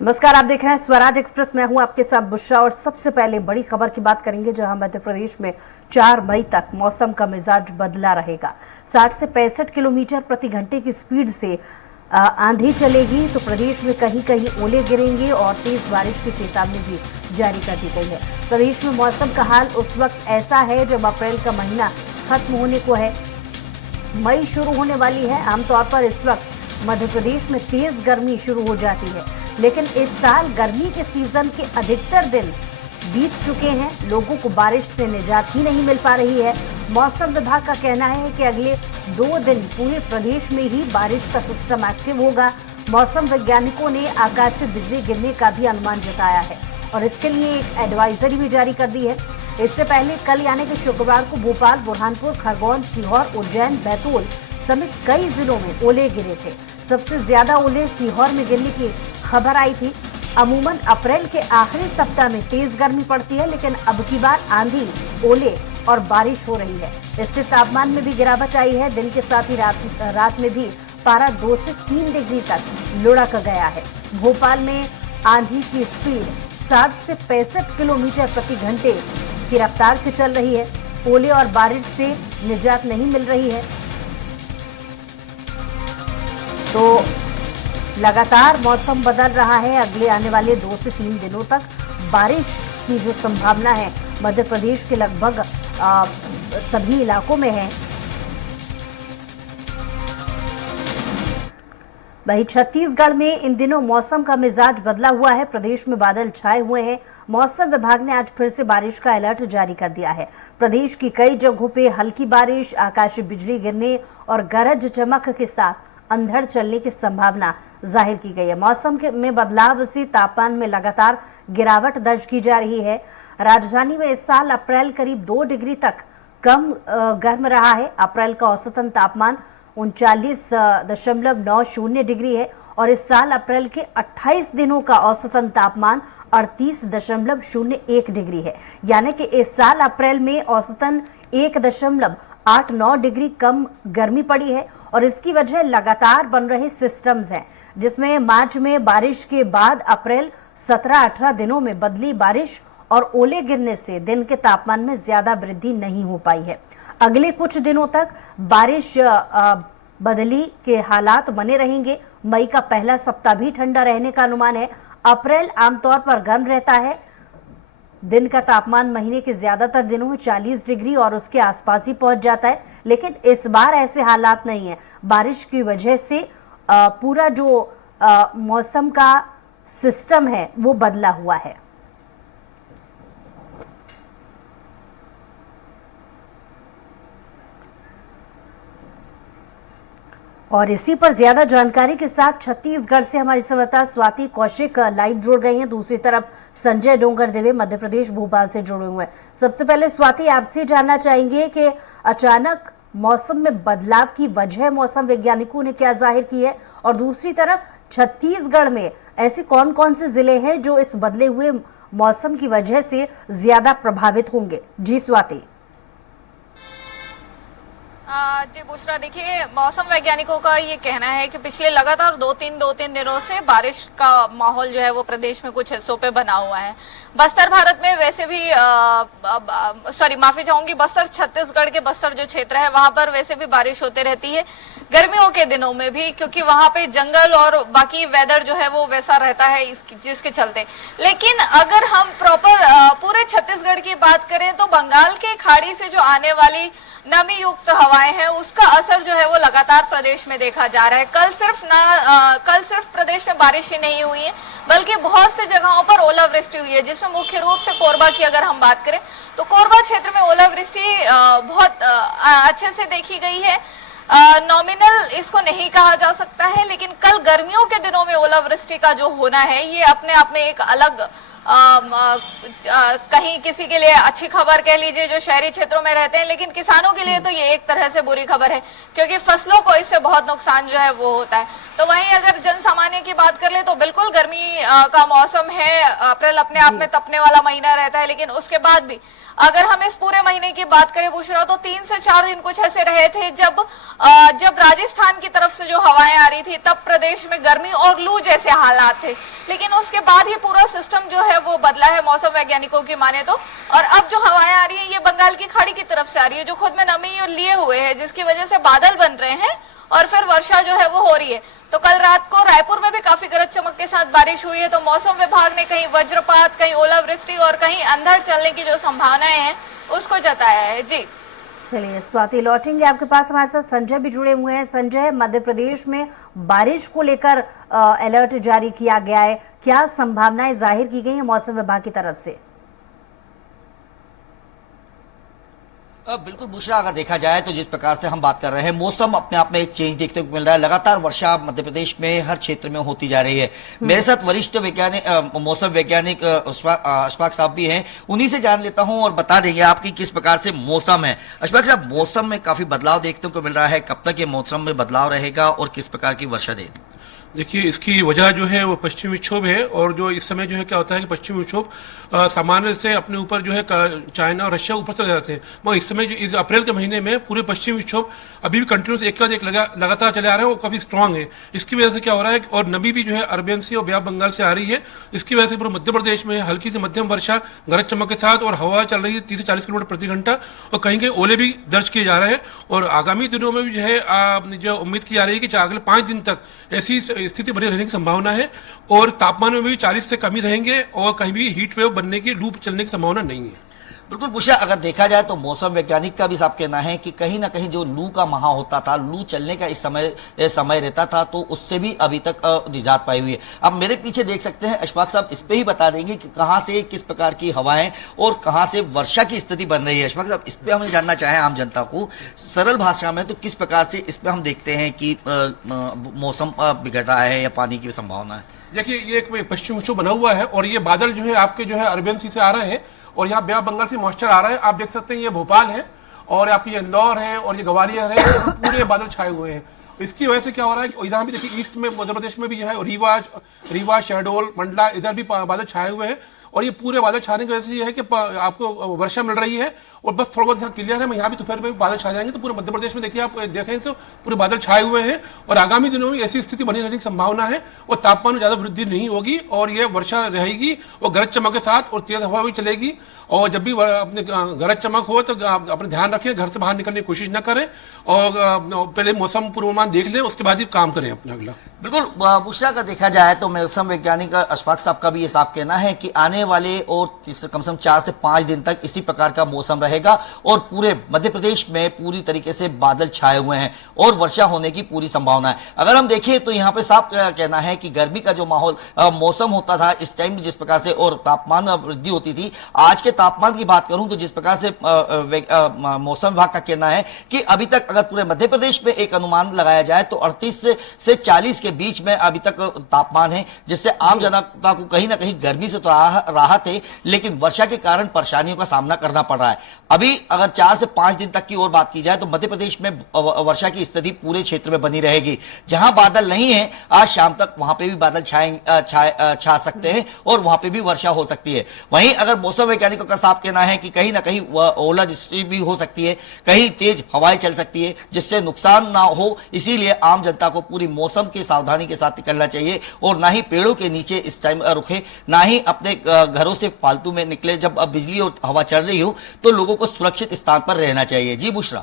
नमस्कार, आप देख रहे हैं स्वराज एक्सप्रेस। मैं हूं आपके साथ बुशरा और सबसे पहले बड़ी खबर की बात करेंगे, जहां मध्य प्रदेश में 4 मई तक मौसम का मिजाज बदला रहेगा। 60 से 65 किलोमीटर प्रति घंटे की स्पीड से आंधी चलेगी, तो प्रदेश में कहीं कहीं ओले गिरेंगे और तेज बारिश की चेतावनी भी जारी कर दी गई है। प्रदेश में मौसम का हाल उस वक्त ऐसा है जब अप्रैल का महीना खत्म होने को है, मई शुरू होने वाली है। आमतौर पर इस वक्त मध्य प्रदेश में तेज गर्मी शुरू हो जाती है, लेकिन इस साल गर्मी के सीजन के अधिकतर दिन बीत चुके हैं। लोगों को बारिश से निजात ही नहीं मिल पा रही है। मौसम विभाग का कहना है कि अगले 2 दिन पूरे प्रदेश में ही बारिश का सिस्टम एक्टिव होगा। मौसम वैज्ञानिकों ने आकाशीय बिजली गिरने का भी अनुमान जताया है और इसके लिए एक एडवाइजरी भी जारी कर दी है। इससे पहले कल यानी कि शुक्रवार को भोपाल, बुरहानपुर, खरगोन, सीहोर, उज्जैन, बैतूल समेत कई जिलों में ओले गिरे थे। सबसे ज्यादा ओले सीहोर में गिरने की खबर आई थी। अमूमन अप्रैल के आखिरी सप्ताह में तेज गर्मी पड़ती है, लेकिन अब की बार आंधी, ओले और बारिश हो रही है। इससे तापमान में भी गिरावट आई है। दिन के साथ ही रात में भी पारा 2 से 3 डिग्री तक लुढ़क गया है। भोपाल में आंधी की स्पीड 60 से 65 किलोमीटर प्रति घंटे की रफ्तार से चल रही है। ओले और बारिश से निजात नहीं मिल रही है, तो लगातार मौसम बदल रहा है। अगले आने वाले 2 से 3 दिनों तक बारिश की जो संभावना है मध्य प्रदेश के लगभग सभी इलाकों में है। वहीं छत्तीसगढ़ में इन दिनों मौसम का मिजाज बदला हुआ है। प्रदेश में बादल छाए हुए हैं। मौसम विभाग ने आज फिर से बारिश का अलर्ट जारी कर दिया है। प्रदेश की कई जगहों पे हल्की बारिश, आकाशीय बिजली गिरने और गरज चमक के साथ अंधड़ चलने की संभावना जाहिर की गई है। मौसम में बदलाव से तापमान में लगातार गिरावट दर्ज की जा रही है। राजधानी में इस साल अप्रैल करीब 2 डिग्री तक कम गर्म रहा है। अप्रैल का औसतन तापमान 39.90 डिग्री है और इस साल अप्रैल के 28 दिनों का औसतन तापमान 38.01 डिग्री है। यानी कि इस साल अप्रैल में औसतन 1.89 डिग्री कम गर्मी पड़ी है और इसकी वजह लगातार बन रहे सिस्टम्स हैं, जिसमें मार्च में बारिश के बाद अप्रैल 17-18 दिनों में बदली बारिश और ओले गिरने से दिन के तापमान में ज्यादा वृद्धि नहीं हो पाई है। अगले कुछ दिनों तक बारिश बदली के हालात बने रहेंगे। मई का पहला सप्ताह भी ठंडा रहने का अनुमान है। अप्रैल आमतौर पर गर्म रहता है। दिन का तापमान महीने के ज्यादातर दिनों में 40 डिग्री और उसके आसपास ही पहुंच जाता है, लेकिन इस बार ऐसे हालात नहीं है। बारिश की वजह से पूरा जो मौसम का सिस्टम है वो बदला हुआ है। और इसी पर ज्यादा जानकारी के साथ छत्तीसगढ़ से हमारी संवाददाता स्वाति कौशिक लाइव जुड़ गई हैं। दूसरी तरफ संजय डोंगरदेवे मध्य प्रदेश भोपाल से जुड़े हुए हैं। सबसे पहले स्वाति, आपसे जानना चाहेंगे कि अचानक मौसम में बदलाव की वजह मौसम वैज्ञानिकों ने क्या जाहिर की है, और दूसरी तरफ छत्तीसगढ़ में ऐसे कौन कौन से जिले हैं जो इस बदले हुए मौसम की वजह से ज्यादा प्रभावित होंगे? जी स्वाति। जी बुशरा, देखिए मौसम वैज्ञानिकों का ये कहना है कि पिछले लगातार दो तीन दिनों से बारिश का माहौल जो है वो प्रदेश में कुछ हिस्सों पे बना हुआ है। बस्तर भारत में वैसे भी माफी चाहूंगी, बस्तर छत्तीसगढ़ के बस्तर जो क्षेत्र है वहां पर वैसे भी बारिश होते रहती है गर्मियों के दिनों में भी, क्योंकि वहां पे जंगल और बाकी वेदर जो है वो वैसा रहता है जिसके चलते। लेकिन अगर हम प्रॉपर पूरे छत्तीसगढ़ की बात करें तो बंगाल के खाड़ी से जो आने वाली नमी युक्त हवाएं हैं उसका असर जो है वो लगातार प्रदेश में देखा जा रहा है। कल सिर्फ प्रदेश में बारिश ही नहीं हुई है, बल्कि बहुत से जगहों पर ओलावृष्टि हुई है, जिसमें मुख्य रूप से कोरबा की अगर हम बात करें तो कोरबा क्षेत्र में ओलावृष्टि बहुत अच्छे से देखी गई है। नॉमिनल इसको नहीं कहा जा सकता है, लेकिन कल गर्मियों के दिनों में ओलावृष्टि का जो होना है ये अपने आप में एक अलग कहीं किसी के लिए अच्छी खबर कह लीजिए जो शहरी क्षेत्रों में रहते हैं, लेकिन किसानों के लिए तो ये एक तरह से बुरी खबर है, क्योंकि फसलों को इससे बहुत नुकसान जो है वो होता है। तो वहीं अगर जन सामान्य की बात कर ले तो बिल्कुल गर्मी का मौसम है। अप्रैल अपने आप में तपने वाला महीना रहता है, लेकिन उसके बाद भी अगर हम इस पूरे महीने की बात करें बुशरा, तो 3 से 4 दिन कुछ ऐसे रहे थे जब राजस्थान की तरफ से जो हवाएं आ रही थी तब प्रदेश में गर्मी और लू जैसे हालात थे। लेकिन उसके बाद ही पूरा सिस्टम जो है वो बदला है मौसम वैज्ञानिकों की माने तो। और अब जो हवाएं आ रही है ये बंगाल की खाड़ी की तरफ से आ रही है, जो खुद में नमी लिए हुए है, जिसकी वजह से बादल बन रहे हैं और फिर वर्षा जो है वो हो रही है। तो कल रात को रायपुर में भी काफी गरज चमक के साथ बारिश हुई है। तो मौसम विभाग ने कहीं वज्रपात, कहीं ओलावृष्टि और कहीं अंधड़ चलने की जो संभावनाएं हैं उसको जताया है। जी चलिए स्वाति, लौटेंगे आपके पास। हमारे साथ संजय भी जुड़े हुए हैं। संजय, मध्य प्रदेश में बारिश को लेकर अलर्ट जारी किया गया है, क्या संभावनाएं जाहिर की गई हैं मौसम विभाग की तरफ से? बिल्कुल बुशरा, अगर देखा जाए तो जिस प्रकार से हम बात कर रहे हैं, मौसम अपने आप में एक चेंज देखने को मिल रहा है। लगातार वर्षा मध्य प्रदेश में हर क्षेत्र में होती जा रही है। मेरे साथ वरिष्ठ वैज्ञानिक मौसम वैज्ञानिक अशफाक साहब भी हैं, उन्हीं से जान लेता हूं और बता देंगे आपकी किस प्रकार से मौसम है। अशफाक साहब, मौसम में काफी बदलाव देखने को मिल रहा है, कब तक ये मौसम में बदलाव रहेगा और किस प्रकार की वर्षा देगी? देखिए, इसकी वजह जो है वो पश्चिमी विक्षोभ है। और जो इस समय जो है क्या होता है कि पश्चिमी विक्षोभ सामान्य से अपने ऊपर जो है चाइना और रशिया ऊपर चले जाते हैं, मगर इस समय जो इस अप्रैल के महीने में पूरे पश्चिमी विक्षोभ अभी भी कंटिन्यूस एक के बाद एक लगातार चले आ रहे हैं, वो काफी स्ट्रांग है। इसकी वजह से क्या हो रहा है, और नमी भी जो है अरबियन सी और बे ऑफ बंगाल से आ रही है। इसकी वजह से पूरे मध्य प्रदेश में हल्की से मध्यम वर्षा, गरज चमक के साथ, और हवा चल रही है 30 से 40 किलोमीटर प्रति घंटा, और कहीं कहीं ओले भी दर्ज किए जा रहे हैं। और आगामी दिनों में भी जो है जो उम्मीद की जा रही है कि अगले 5 दिन तक ऐसी स्थिति बनी रहने की संभावना है। और तापमान में भी 40 से कम ही रहेंगे, और कहीं भी हीट वेव बनने की, लू चलने की संभावना नहीं है। बिल्कुल बुशरा, अगर देखा जाए तो मौसम वैज्ञानिक का भी साफ कहना है कि कहीं ना कहीं जो लू का महा होता था, लू चलने का इस समय रहता था, तो उससे भी अभी तक निजात पाई हुई है। अब मेरे पीछे देख सकते हैं अशफाक साहब, इस पे ही बता देंगे कि कहां से किस प्रकार की हवाएं और कहां से वर्षा की स्थिति बन रही है। अशफाक साहब, इस पे हमें जानना चाहें आम जनता को सरल भाषा में, तो किस प्रकार से इस पे हम देखते हैं कि मौसम बिगड़ रहा है या पानी की संभावना है? देखिए, ये एक पश्चिम विक्षोभ बना हुआ है, और ये बादल जो है आपके जो है अरबियन सी से आ रहे हैं, और यहाँ बे ऑफ बंगाल से मॉइस्चर आ रहा है। आप देख सकते हैं ये भोपाल है, और आपकी ये इंदौर है, और ये ग्वालियर है, पूरे बादल छाए हुए हैं। इसकी वजह से क्या हो रहा है कि इधर भी देखिए, ईस्ट में मध्य प्रदेश में भी जो है रीवा, शहडोल, मंडला, इधर भी बादल छाए हुए हैं। और ये पूरे बादल छाने की वजह से ये है कि आपको वर्षा मिल रही है, और बस थोड़ा बहुत यहाँ क्लियर है। मैं यहाँ भी दोपहर में बादल छा जाएंगे, तो पूरे मध्य प्रदेश में देखिए, आप देखें तो पूरे बादल छाए हुए हैं। और आगामी दिनों में ऐसी स्थिति बनी रहने की संभावना है, और तापमान में ज्यादा वृद्धि नहीं होगी, और ये वर्षा रहेगी, और गरज चमक के साथ, और तेज हवा भी चलेगी। और जब भी अपने गरज चमक हो तो अपने ध्यान रखें, घर से बाहर निकलने की कोशिश न करें, और पहले मौसम पूर्वानुमान देख लें, उसके बाद ही काम करें अपना अगला। बिल्कुल बुशरा, का देखा जाए तो मौसम वैज्ञानिक अशफाक साहब का भी ये साफ कहना है कि आने वाले और कम से कम 4 से 5 दिन तक इसी प्रकार का मौसम रहेगा, और पूरे मध्य प्रदेश में पूरी तरीके से बादल छाए हुए हैं और वर्षा होने की पूरी संभावना है। अगर हम देखें तो यहाँ पे साफ कहना है कि गर्मी का जो माहौल मौसम होता था इस टाइम जिस प्रकार से, और तापमान वृद्धि होती थी, आज के तापमान की बात करूं तो जिस प्रकार से मौसम विभाग का कहना है कि अभी तक अगर पूरे मध्य प्रदेश में एक अनुमान लगाया जाए तो 38 से 40 के बीच में अभी तक तापमान है, जिससे आम जनता को कहीं ना कहीं गर्मी से तो राहत है, लेकिन वर्षा के कारण परेशानियों का सामना करना पड़ रहा है। अभी अगर 4 से 5 दिन तक की और बात की जाए तो मध्य प्रदेश में वर्षा की स्थिति पूरे क्षेत्र में बनी रहेगी। जहां बादल नहीं है, आज शाम तक वहां पे भी बादल छा सकते हैं, और वहां पे भी वर्षा हो सकती है। वहीं अगर मौसम वैज्ञानिकों का साफ कहना है कि कहीं ना कहीं ओलावृष्टि भी हो सकती है, कहीं तेज हवाएं चल सकती है, जिससे नुकसान ना हो, इसीलिए आम जनता को पूरी मौसम की सावधानी के साथ निकलना चाहिए, और ना ही पेड़ों के नीचे इस टाइम रुके, ना ही अपने घरों से फालतू में निकले। जब बिजली और हवा चल रही हो तो लोगों को सुरक्षित स्थान पर रहना चाहिए। जी बुशरा।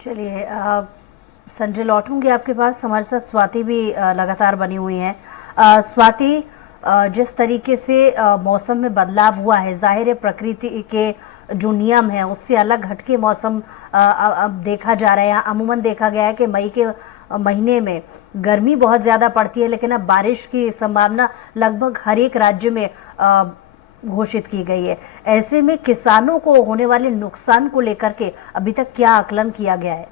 चलिए संजय, लौटूंगी आपके पास। हमारे साथ स्वाति भी लगातार बनी हुई हैं। स्वाति, जिस तरीके से मौसम में बदलाव हुआ है, जाहिर है प्रकृति के जो नियम है उससे अलग हटके मौसम अब देखा जा रहा है। अमूमन देखा गया है कि मई के महीने में गर्मी बहुत ज़्यादा पड़ती है, लेकिन अब बारिश की संभावना लगभग हर एक राज्य में घोषित की गई है। ऐसे में किसानों को होने वाले नुकसान को लेकर के अभी तक क्या आकलन किया गया है?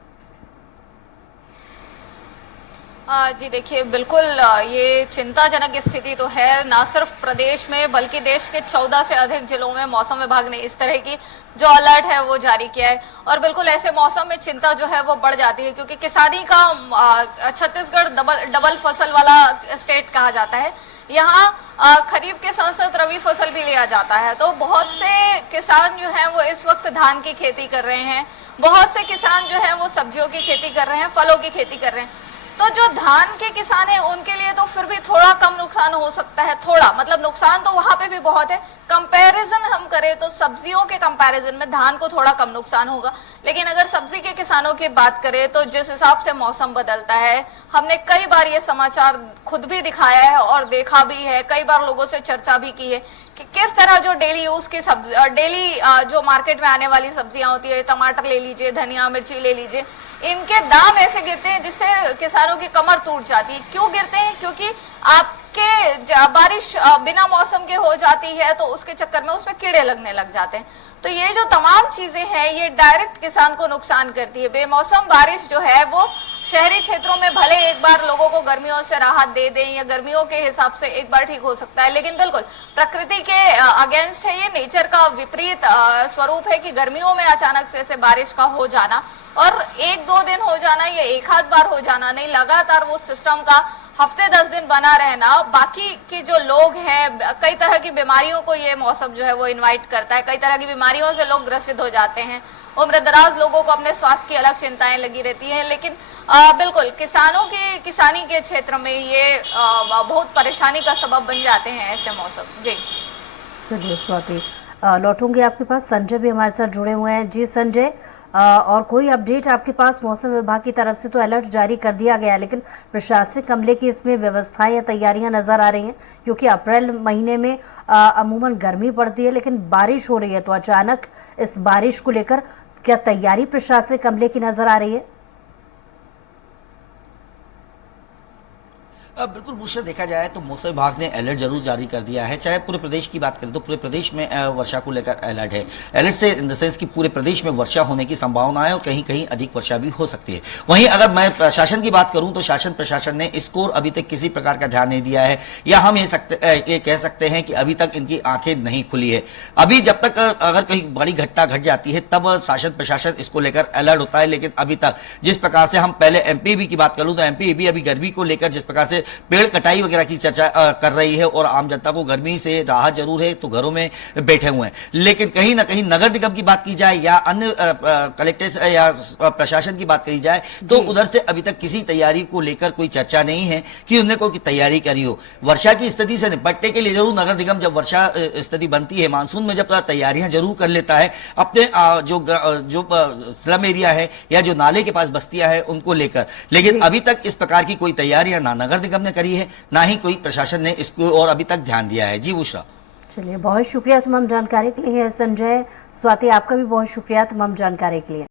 जी देखिए, बिल्कुल ये चिंताजनक स्थिति तो है, ना सिर्फ प्रदेश में बल्कि देश के 14 से अधिक जिलों में मौसम विभाग ने इस तरह की जो अलर्ट है वो जारी किया है। और बिल्कुल ऐसे मौसम में चिंता जो है वो बढ़ जाती है, क्योंकि किसानी का छत्तीसगढ़ डबल फसल वाला स्टेट कहा जाता है। यहाँ खरीफ के साथ साथ रबी फसल भी लिया जाता है, तो बहुत से किसान जो है वो इस वक्त धान की खेती कर रहे हैं, बहुत से किसान जो है वो सब्जियों की खेती कर रहे हैं, फलों की खेती कर रहे हैं। तो जो धान के किसान हैं उनके लिए तो फिर भी थोड़ा कम नुकसान हो सकता है, थोड़ा मतलब नुकसान तो वहां पे भी बहुत है। कंपैरिजन हम करें तो सब्जियों के कंपैरिजन में धान को थोड़ा कम नुकसान होगा, लेकिन अगर सब्जी के किसानों की बात करें तो जिस हिसाब से मौसम बदलता है, हमने कई बार ये समाचार खुद भी दिखाया है और देखा भी है, कई बार लोगों से चर्चा भी की है कि किस तरह जो डेली यूज की डेली जो मार्केट में आने वाली सब्जियां होती है, टमाटर ले लीजिए, धनिया मिर्ची ले लीजिए, इनके दाम ऐसे गिरते हैं जिससे किसानों की कमर टूट जाती है। क्यों गिरते हैं? क्योंकि आपके बारिश बिना मौसम के हो जाती है तो उसके चक्कर में उसमें कीड़े लगने लग जाते हैं। तो ये जो तमाम चीजें हैं ये डायरेक्ट किसान को नुकसान करती है। बेमौसम बारिश जो है वो शहरी क्षेत्रों में भले एक बार लोगों को गर्मियों से राहत दे दें या गर्मियों के हिसाब से एक बार ठीक हो सकता है, लेकिन बिल्कुल प्रकृति के अगेंस्ट है, ये नेचर का विपरीत स्वरूप है कि गर्मियों में अचानक से ऐसे बारिश का हो जाना और एक दो दिन हो जाना या एक आध बार हो जाना नहीं, लगातार वो सिस्टम का हफ्ते 10 दिन बना रहना, बाकी के जो लोग हैं कई तरह की बीमारियों को ये मौसम जो है वो इनवाइट करता है, कई तरह की बीमारियों से लोग ग्रसित हो जाते हैं। उम्र दराज लोगों को अपने स्वास्थ्य की अलग चिंताएं लगी रहती हैं, लेकिन बिल्कुल किसानों की किसानी के क्षेत्र में ये बहुत परेशानी का सबब बन जाते हैं ऐसे मौसम। जी चलिए स्वाति, लौटूंगी आपके पास। संजय भी हमारे साथ जुड़े हुए हैं। जी संजय, और कोई अपडेट आपके पास? मौसम विभाग की तरफ से तो अलर्ट जारी कर दिया गया है, लेकिन प्रशासनिक अमले की इसमें व्यवस्थाएं या तैयारियां नजर आ रही हैं, क्योंकि अप्रैल महीने में अमूमन गर्मी पड़ती है लेकिन बारिश हो रही है, तो अचानक इस बारिश को लेकर क्या तैयारी प्रशासनिक अमले की नजर आ रही है? बिल्कुल भूषण, देखा जाए तो मौसम विभाग ने अलर्ट जरूर जारी कर दिया है। चाहे पूरे प्रदेश की बात करें तो पूरे प्रदेश में वर्षा को लेकर अलर्ट है। अलर्ट से इन द सेंस कि पूरे प्रदेश में वर्षा होने की संभावना है और कहीं कहीं अधिक वर्षा भी हो सकती है। वहीं अगर मैं प्रशासन की बात करूं तो शासन प्रशासन ने इसको अभी तक किसी प्रकार का ध्यान नहीं दिया है, या हम ये कह सकते हैं कि अभी तक इनकी आंखें नहीं खुली है। अभी जब तक अगर कहीं बड़ी घटना घट जाती है तब शासन प्रशासन इसको लेकर अलर्ट होता है, लेकिन अभी तक जिस प्रकार से हम पहले एमपीबी की बात करूं तो एमपीबी अभी गर्मी को लेकर जिस प्रकार से पेड़ कटाई वगैरह की चर्चा कर रही है और आम जनता को गर्मी से राहत जरूर है तो घरों में बैठे हुए हैं, लेकिन कहीं ना कहीं नगर निगम की बात की जाए या अन्य कलेक्टर या प्रशासन की बात करी जाए तो उधर से अभी तक किसी तैयारी को लेकर कोई चर्चा नहीं है कि उन्होंने कोई तैयारी करी हो। वर्षा की स्थिति से निपटने के लिए जरूर नगर निगम जब वर्षा स्थिति बनती है, मानसून में जब तैयारियां जरूर कर लेता है अपने जो स्लम एरिया है या जो नाले के पास बस्तियां हैं उनको लेकर, लेकिन अभी तक इस प्रकार की कोई तैयारियां ना नगर निगम ने करी है ना ही कोई प्रशासन ने इसको और अभी तक ध्यान दिया है। जी उषा। चलिए, बहुत शुक्रिया तमाम जानकारी के लिए संजय। स्वाति, आपका भी बहुत शुक्रिया तमाम जानकारी के लिए।